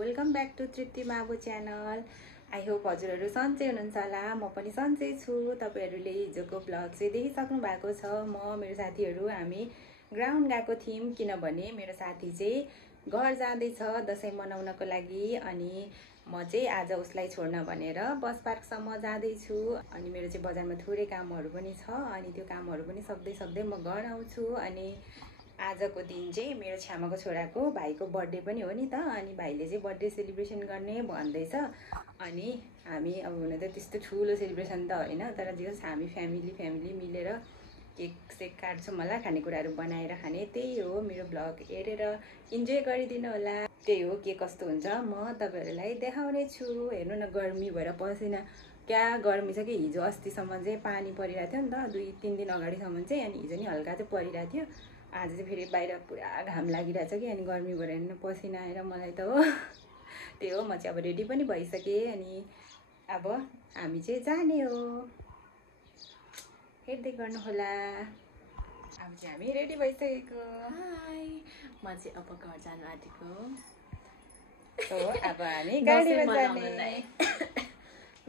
Welcome back to Tripti Mabu channel. I hope हजुरहरू सन्चै हुनुहुन्छ होला। म पनि सन्चै छु। तपाईहरुले हिजोको ब्लग चाहिँ देखिसक्नु भएको छ। म मेरो साथीहरू हामी ग्राउन्ड गएको थियौं किनभने मेरो साथी चाहिँ घर जाँदैछ दशैं मनाउनको लागि। अनि म चाहिँ आज उसलाई छोड्न भनेर बस पार्कसम्म जाँदैछु। अनि मेरो चाहिँ बजारमा थोरै कामहरू पनि छ। अनि त्यो कामहरू पनि सक्दै म घर आउँछु। अनि आजको दिन चाहिँ मेरो छ्यामाको छोराको भाइको बर्थडे पनि हो नि त। अनि भाइले चाहिँ बर्थडे सेलिब्रेसन गर्ने भन्दैछ। अनि हामी अब हुन त त्यस्तो ठुलो सेलिब्रेसन त होइन, तर जे होस् हामी फ्यामिली मिलेर केक सेक काट्छौँ होला, खानेकुराहरू बनाएर खाने। त्यही हो, मेरो ब्लग हेरेर इन्जोय गरिदिनु होला। त्यही हो, के कस्तो हुन्छ म तपाईहरुलाई देखाउने छु। हेर्नु न, गर्मी भएर पसिना क्या गर्मी छ कि। हिजो अस्तिसम्म चाहिँ पानी परिरहेको थियो नि त, 2-3 दिन अगाडिसम्म चाहिँ। अनि हिजो नि हल्का चाहिँ परिरहेको थियो। आज चाहिँ फेरि बाहिर पुरा घाम लागिरहेछ कि। अनि गर्मी भएर हेर्नु पसिना आएर मलाई त हो। त्यही हो, म चाहिँ अब रेडी पनि भइसकेँ। अनि अब हामी चाहिँ जाने हो, हेर्दै गर्नु होला। अब चाहिँ हामी रेडी भइसकेको। हाई, म चाहिँ अब घर जानु आँटेको हो। अब हामी गाडीमा जाने।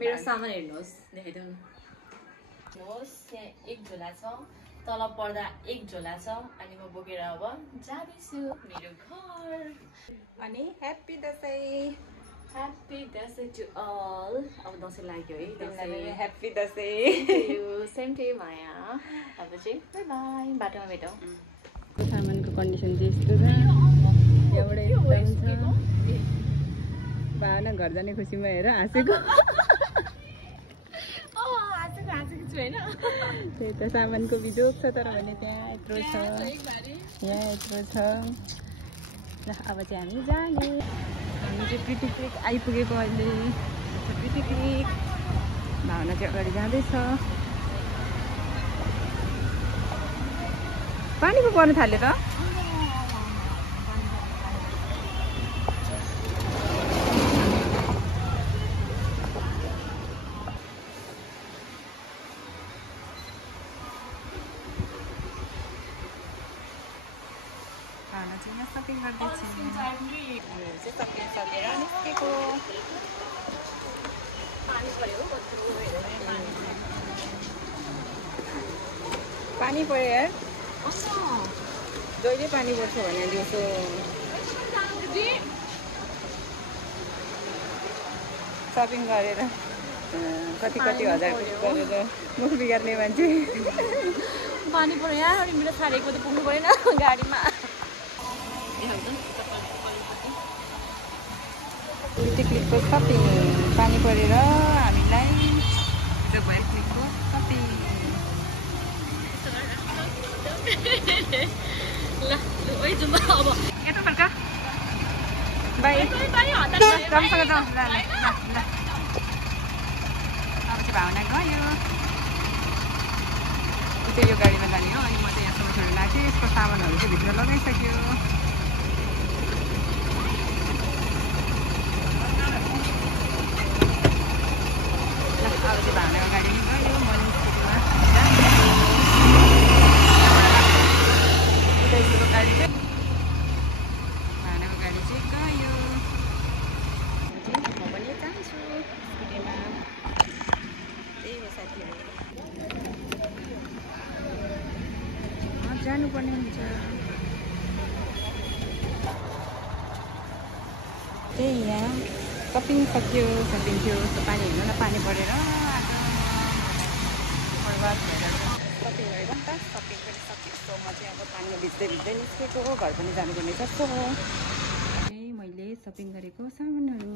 मेरो सामान हेर्नुहोस्, देखाइदिउँ। हेर्नुहोस्, यहाँ एक झोला छ, तल पर्दा एक झोला छ। अनि म बोकेर अब जाँदैछु मेरो घर। अनि happy Dashain. Happy Dashain to all. अब दशैं लाग्यो है, Dashain happy Dashain. Same to you माया। अब चाहिँ बाई बाई, बाटोमा भेटौँ। सामानको कन्डिसन चाहिँ यस्तो छ। एउटै भावना घर जाने खुसीमा हेर हाँसेको। त्यही त, सामानको बिजोग छ। तर भने त्यहाँ यत्रो छ, यहाँ यत्रो छ। ल अब चाहिँ हामी जाने। हामी चाहिँ प्रिटी क्लिक आइपुगेको अहिले। Pretty click. भावना चाहिँ अगाडि जाँदैछ। पानी पो पर्नु थाल्यो त। भावना चाहिँ यहाँ सपिङ गर्दैछ। हामीहरू चाहिँ सपिङ सकेर निस्केको। पानी पर्यो यार, जहिले पानी पर्छ भने दिउँसो सपिङ गरेर कति हजार गरेर मुख बिगार्ने मान्छे। पानी पर्यो यहाँ। अनि मेरो साडीको त पुग्नु परेन गाडीमा। प्रिटी क्लिकको सपिङ पानी परेर हामीलाई क्लिकको सपिङ। ल है जुम्बा अब यता फर्का बाई, राम्रोसँग जाउँ। ल अब चाहिँ भावना गयो। ऊ चाहिँ यो गाडीमा जाने हो। अनि म चाहिँ यहाँसम्म छोडेर आएको थिएँ। यसको सामानहरू चाहिँ भित्र लगाइसक्यो। अब चाहिँ भावनाको गाडी पनि गयो। म स्कुटीमा भावनाको गाडी चाहिँ गयो। म पनि जान्छु स्कुटीमा। त्यही हो साथीहरू, जानुपर्ने हुन्छ। त्यही यहाँ सपिङ सक्यो। सपिङ थियो पानी हेर्नु न, पानी परेर बर्बाद भएर सपिङ गरेको नि त। सपिङ पनि सक्यो। सो म चाहिँ अब पानीमा भिज्दै निस्केको। घर पनि जानुपर्ने छ। सो मैले सपिङ गरेको सामानहरू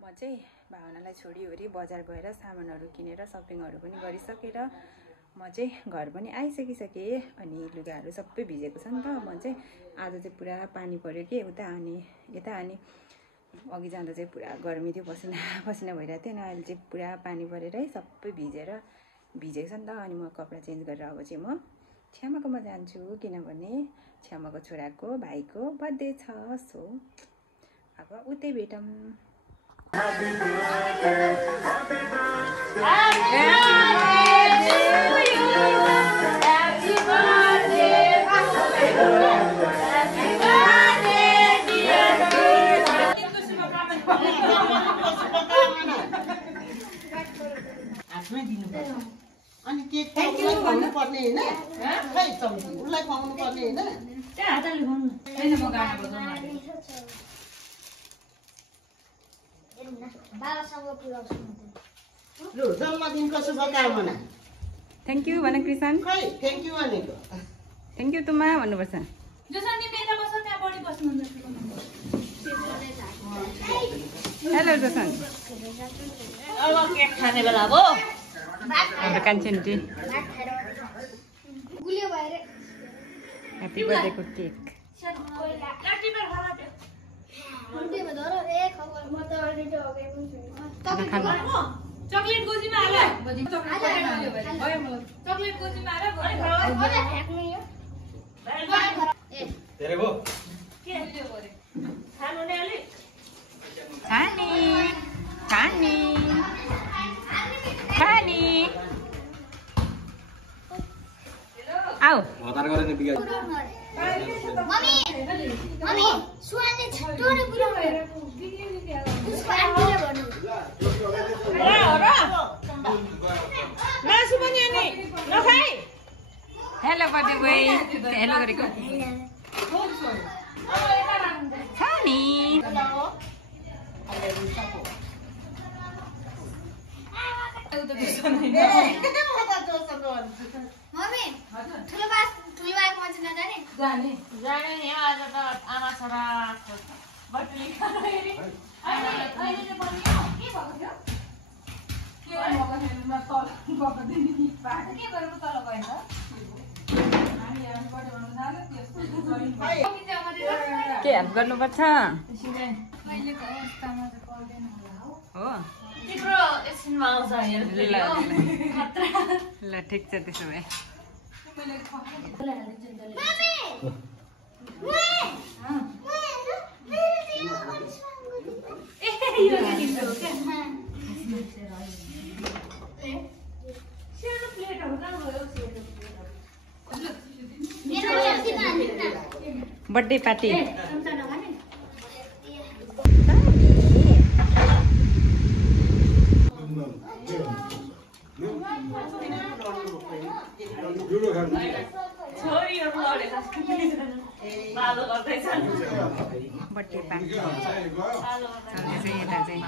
म चाहिँ भावनालाई छोडिवरी बजार गएर सामानहरू किनेर सपिङहरू पनि गरिसकेर म चाहिँ घर पनि आइसकिसकेँ। अनि लुगाहरू सबै भिजेको छ नि त। म चाहिँ आज चाहिँ पुरा पानी पर्यो कि उता। अनि यता अनि अघि जाँदा चाहिँ पुरा गर्मी थियो, पसिना भइरहेको थियो। अनि अहिले चाहिँ पुरा पानी परेर सबै भिजेर भिजेको छ नि त अनि म कपडा चेन्ज गरेर अब चाहिँ म छ्यामाकोमा जान्छु किनभने छ्यामाको छोराको भाइको बर्थडे छ। सो अब उतै भेटौँ। अनि केक खुवाउनु पर्ने हैन खै चम्ची उलाई खुवाउनु पर्ने हैन त्यहाँ हातले खुवाउनु हैन म गाना बजाउनु बाबासँग पुऱ्याउँछु ल जन्मदिनको शुभकामना थ्याङ्क यू भन कृष्ण। खै थ्याङ्क यू भनेको थ्याङ्क यू तुमा भन्नुपर्छ। जोसन नि मेला बस्छ त्यहाँ बढी बस्नुहुन्छ। Hello Jason. अब केक खाने बेला भयो। हाम्रो कान्छेन्टी गुलियो भएर ह्याप्पी बर्थडेको केक। चकलेट गोजीमा हाल चकलेट गोजीमा हाल खानु नै अलि खानी खानी खानी आऊ मम्मी मम्मी सुहाले छोटो पुऱ्याउनु उसको आन्टीले भन्नु मासु पनि अनि नखाइ। हेलो बर्थडे बोय हेलो गरेको खानी मम्मी ठुलो बाको मान्छे नजाने जाने जाने नि आज त आमा छोरा बटुली खानु हेरि अहिले चाहिँ बनियो के भएको थियो के भएको थियो म तल गएको थिएँ नि पार्टी के गरेको तल गएछ हामी बर्थडे बनाउन जानु त्यस्तो के हेल्प गर्नुपर्छ अहिलेको अवस्थामा त पर्दैन होला हो। तिम्रो एकछिनमा आउँछ हेर्नु ल ठिक छ त्यसो भए। बर्थडे पार्टी छोरीहरू लडेछ बालो गर्दैछन् बर्थडे पार्टी चल्दैछ यता चाहिँ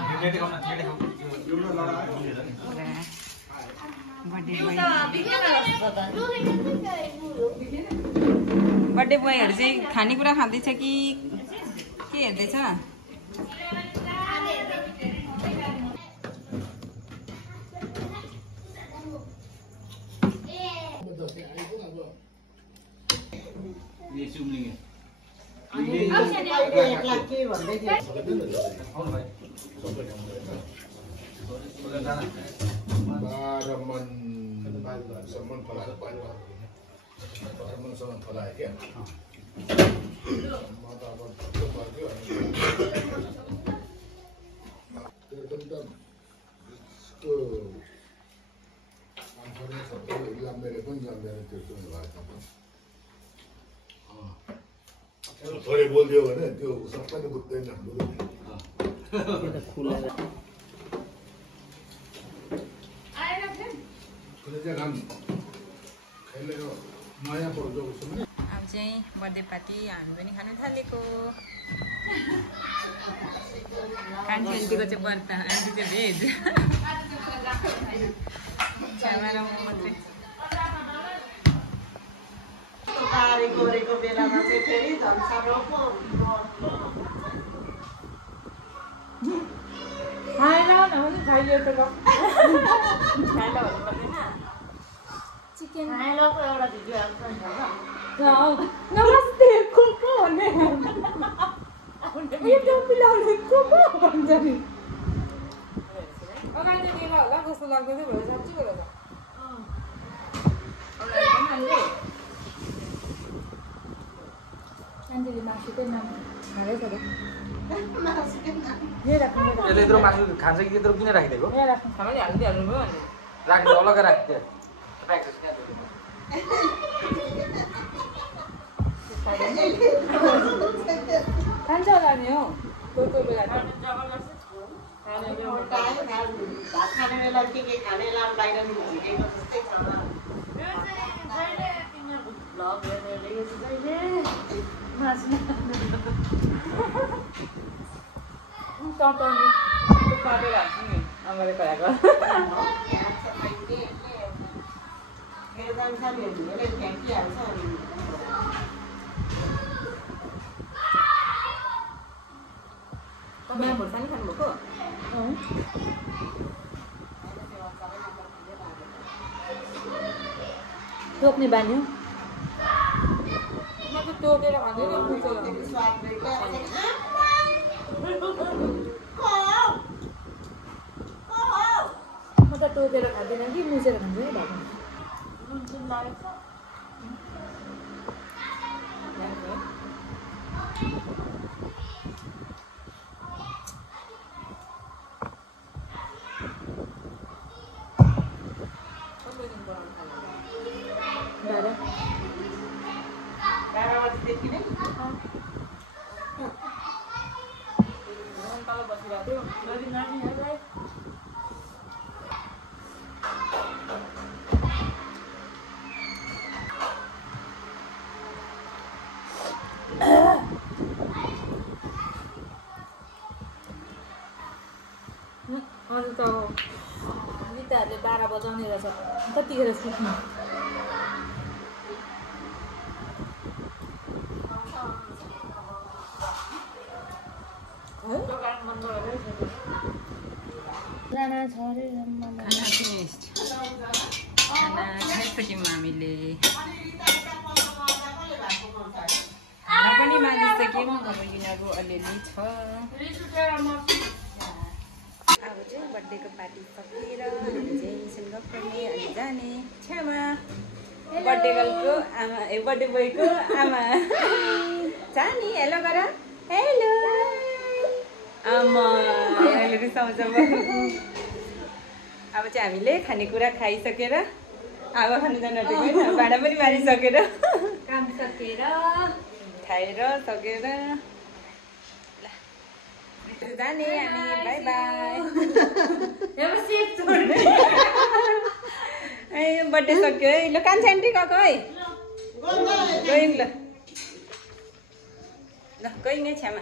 बर्थडे बोयहरू चाहिँ खानेकुरा खाँदैछ कि के हेर्दैछ? थोरै बोलिदियो भने त्यो सबैले बुझ्दैन अब चाहिँ बर्थडे पार्टी हामी पनि खानु थालेको। आन्टीको चाहिँ बर्थ आन्टी चाहिँ भेज गरेको बेलामा चाहिँ फेरि झन् साह्रो पो चिकन खाइलाको एउटा भिडियो आउँछ नि नमस्ते को भन्ने यो टोपीलाउने को भन्छ नि अगाडि लिएर होला कस्तो लाग्दै भयो साँच्चै होला खान्छे आन्टीले मासुकै नाम हालेछ त यसले यत्रो मासु खान्छ कि यत्रो किन राखिदिएको खानाले हालिदिइहाल्नु भयो अनि राखिदियो अलग्गै राखिदियो खान्छ होला नि हौ कोही कोही बेला त भात खाने बेला के खाने बेला बाहिर निस्केको जस्तै छ आमाले खुवाएको मेरो जान्छानीहरूले फ्याँकिहाल्छ अनि तपाईँ भुर्सानी खानुभएको टोक्ने बानी हो म त टोकेर खाँदैन मुसेर स्वाद म त टोकेर खाँदैन कि मुसेर खान्छु है भातमा नुन लागेको दादा 12 बजेदेखि नै तल बसिरहेको थियो नदी नानीहरूलाई अरू त गीताहरूले 12 बजाउने रहेछ कतिखेर सुत्नु दोकान बन्द गरेर खाना छ अरे खाना फिनिस खाना खाइसक्यौँ हामीले खाना पनि मागिसक्यौँ अब यिनीहरू अलिअलि छ अब चाहिँ बर्थडेको पार्टी सकेर हामी चाहिँ सिङ्गप गर्ने अनि जाने छ्यामा बर्थडे गर्लको आमा बर्थडे बोयको आमा जाने हेलो गर हेलो आमा अहिले रिसाउँछ अब चाहिँ हामीले खानेकुरा खाइसकेर आगो खानु जानु आँटेको होइन भाँडा पनि मारिसकेर काम सकेर खाएर सकेर जाने हामी बाई बाई ए बर्थडे सक्यो है ल कान्छा आन्टी गएको है गयौँ ल गयौँ है छ्यामा